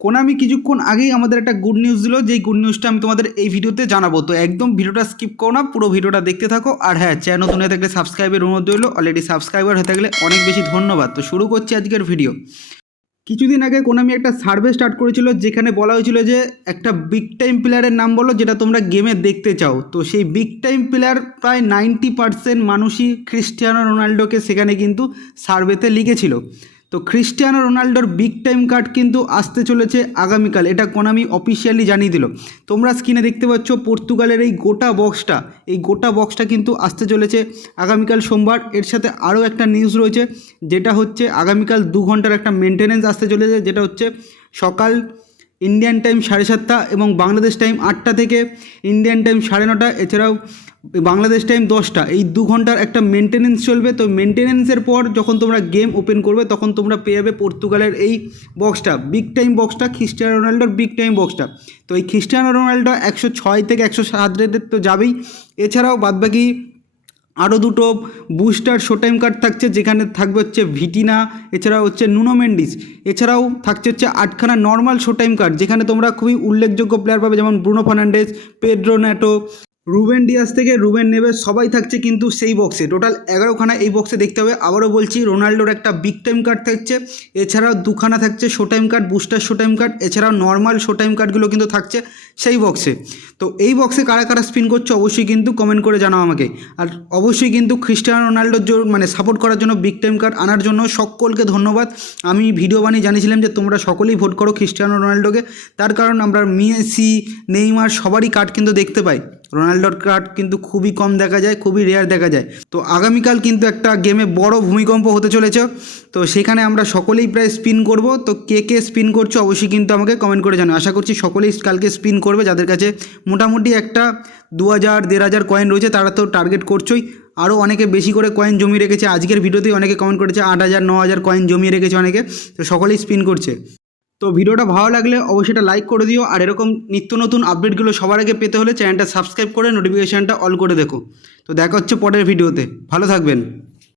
Konami কিছুক্ষণ আগেই আমাদের একটা গুড নিউজ দিল, যেই গুড নিউজটা আমি তোমাদের এই ভিডিওতে জানাব। তো একদম ভিডিওটা স্কিপ করো না, পুরো ভিডিওটা দেখতে থাকো। আর হ্যাঁ চ্যানেল নতুন হয়ে থাকলে সাবস্ক্রাইবের অনুরোধ রইল। অলরেডি সাবস্ক্রাইবার হয়ে থাকলে অনেক বেশি ধন্যবাদ। তো শুরু করছি আজকের ভিডিও কিছুদিন আগে কোনামি একটা সার্ভে স্টার্ট করেছিল, যেখানে বলা হয়েছিল যে একটা বিগ টাইম প্লেয়ারের নাম বলো, যেটা তোমরা গেমে দেখতে চাও। তো সেই বিগ টাইম প্লেয়ার প্রায় নাইনটি পার্সেন্ট মানুষই ক্রিস্টিয়ানো রোনাল্ডোকে সেখানে কিন্তু সার্ভেতে লিখেছিল। তো ক্রিস্টিয়ানো রোনাল্ডোর বিগ টাইম কার্ড কিন্তু আসতে চলেছে আগামীকাল। এটা কোনামি অফিসিয়ালি জানিয়ে দিল। তোমরা স্ক্রিনে দেখতে পাচ্ছ পর্তুগালের এই গোটা বক্সটা এই গোটা বক্সটা কিন্তু আসতে চলেছে আগামীকাল সোমবার। এর সাথে আরও একটা নিউজ রয়েছে, যেটা হচ্ছে আগামীকাল দু ঘণ্টার একটা মেনটেনেন্স আসতে চলেছে, যেটা হচ্ছে সকাল ইন্ডিয়ান টাইম সাড়ে সাতটা এবং বাংলাদেশ টাইম আটটা থেকে ইন্ডিয়ান টাইম সাড়ে নটা, এছাড়াও বাংলাদেশ টাইম দশটা। এই দু ঘণ্টার একটা মেনটেনেন্স চলবে। তো মেনটেনেন্সের পর যখন তোমরা গেম ওপেন করবে, তখন তোমরা পেয়ে যাবে পর্তুগালের এই বক্সটা বিগ টাইম বক্সটা খ্রিস্টিয়ানো রোনাল্ডোর বিগ টাইম বক্সটা তো এই খ্রিস্টিয়ানো রোনাল্ডো একশো ছয় থেকে একশো সাত রেটের তো যাবেই। এছাড়াও বাদবাকি আরও দুটো বুস্টার শো টাইম কার্ড থাকছে, যেখানে থাকবে হচ্ছে ভিটিনা, এছাড়াও হচ্ছে নুনোমেন্ডিস এছাড়াও থাকছে হচ্ছে আটখানা নর্মাল শো টাইম কার্ড যেখানে তোমরা খুবই উল্লেখযোগ্য প্লেয়ার পাবে, যেমন Bruno Fernandes, Pedro Neto Ruben Dias থেকে রুবেন নেবে সবাই থাকছে কিন্তু সেই বক্সে টোটাল এগারোখানা এই বক্সে দেখতে হবে। আবারও বলছি, রোনাল্ডোর একটা বিগ টাইম কার্ড থাকছে। এছাড়াও দুখানা থাকছে show time card booster show time card এছাড়াও নর্মাল শো টাইম কার্ডগুলো কিন্তু থাকছে সেই বক্সে তো এই বক্সে কারা কারা স্পিন করছে অবশ্যই কিন্তু কমেন্ট করে জানাও আমাকে। আর অবশ্যই কিন্তু খ্রিস্টিয়ানো রোনাল্ডোর জন্য মানে সাপোর্ট করার জন্য বিগ টাইম কার্ড আনার জন্য সকলকে ধন্যবাদ। আমি ভিডিও বানিয়ে জানিয়েছিলাম যে তোমরা সকলেই ভোট করো খ্রিস্টিয়ানো রোনাল্ডোকে তার কারণ আমরা মেসি, নেইমার সবারই কার্ড কিন্তু দেখতে পাই। রোনাল্ডোর কার্ড কিন্তু খুবই কম দেখা যায়, খুবই রেয়ার দেখা যায়। তো আগামীকাল কিন্তু একটা গেমে বড় ভূমিকম্প হতে চলেছে। তো সেখানে আমরা সকলেই প্রায় স্পিন করব। তো কে কে স্পিন করছ অবশ্যই কিন্তু আমাকে কমেন্ট করে জানো আশা করছি সকলেই কালকে স্পিন করবে। যাদের কাছে মোটামুটি একটা দু হাজার, দেড় হাজার কয়েন রয়েছে, তারা তো টার্গেট করছোই। আরও অনেকে বেশি করে কয়েন জমিয়ে রেখেছে। আজকের ভিডিওতেই অনেকে কমেন্ট করেছে, আট হাজার, ন হাজার কয়েন জমিয়ে রেখেছে অনেকে। তো সকলেই স্পিন করছে। তো ভিডিওটা ভালো লাগলে অবশ্যই এটা লাইক করে দিও। আর এরকম নিত্য নতুন আপডেটগুলো সবার আগে পেতে হলে চ্যানেলটা সাবস্ক্রাইব করে নোটিফিকেশানটা অল করে দেখো। তো দেখা হচ্ছে পরের ভিডিওতে ভালো থাকবেন।